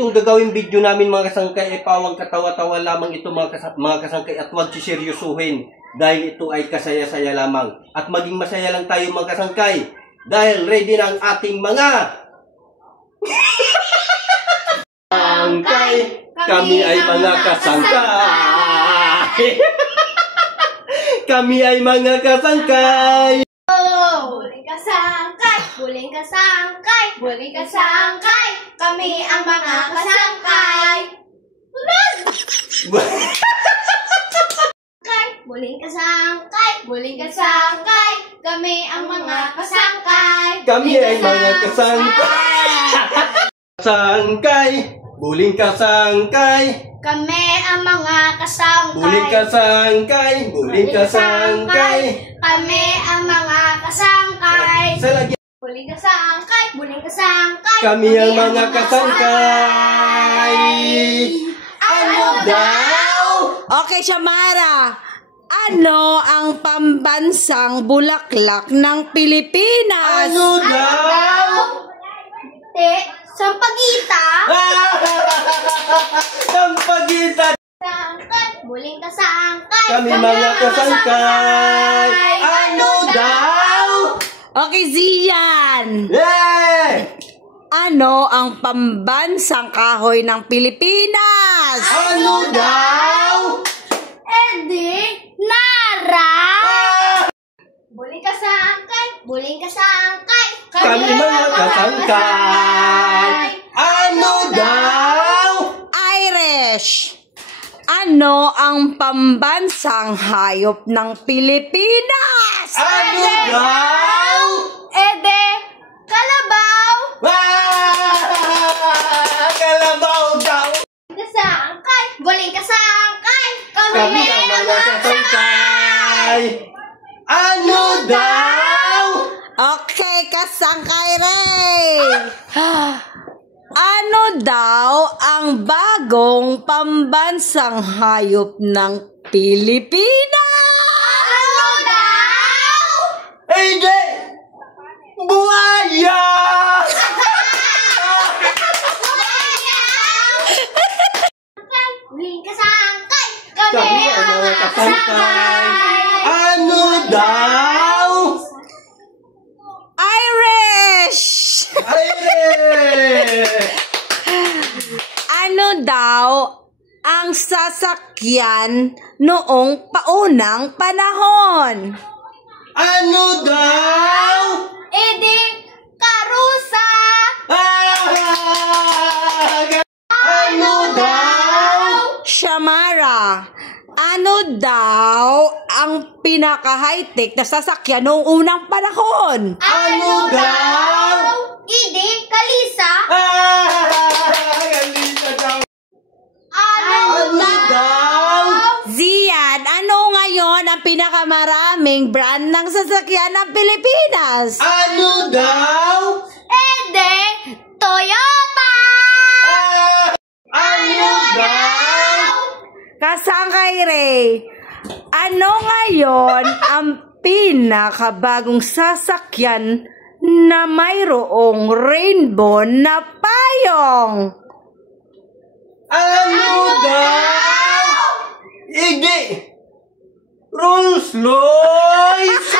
itong gagawing video namin mga kasangkay ay pawang katawa-tawa lamang ito mga kasangkay at huwag siseryosuhin dahil ito ay kasaya-saya lamang. At maging masaya lang tayo mga kasangkay dahil ready na ang ating mga kasangkay. Kami ay mga kasangkay. Kami ay mga kasangkay. Buling kasangkay, buling kasangkay, buling kasangkay. Kami ang mga kasangkay. Buling kasangkay, buling kasangkay. Kami ang mga kasangkay. Kami ay mga kasangkay. Kasangkay, buling kasangkay. Kami ang mga kasangkay. Buling kasangkay, buling kasangkay. Kami ang mga kasangkay. Sa lagi. Buling kasangkay, buling kasangkay. Kami ang mga kasangkay. Ano daw? Okay, Shamara. Ano ang pambansang bulaklak ng Pilipinas? Ano daw? Sampagita. Sampagita. Kasangkay, buling kasangkay. Kami mga kasangkay. Ano daw? Okay, Zian. Yeah! Ano ang pambansang kahoy ng Pilipinas? Ano daw? Nara. Buling kasangkay, buling kasangkay. Kami mga kasangkay. Ano daw? Irish. Ano ang pambansang hayop ng Pilipinas? Ano daw? Kalabaw. Kalabaw daw. Kasangkay, buling kasangkay. Kami ang mga kasangkay. Ano daw? Okay, kasangkay Ray. Ano daw ang bagong pambansang hayop ng Pilipinas? Ano daw? Hindi! Buhaya! Buling kasangkay. Kami ang mga kasangkay. Ano daw? Irish. Ano daw ang sasakyan noong paunang panahon? Ano daw? Karusa. Ano daw? Shamara, ano daw ang pinaka-high-tech na sasakyan noong unang panahon? Ano daw? Kalisa. Galita daw. Ano daw? Zian, ano ngayon ang pinakamaraming brand ng sasakyan ng Pilipinas? Ano daw? Toyota. Ano daw? Kasangkay Ray, ano ngayon ang pinakabagong sasakyan na mayroong rainbow na payong? Ano daw? Hindi! Rolls Royce!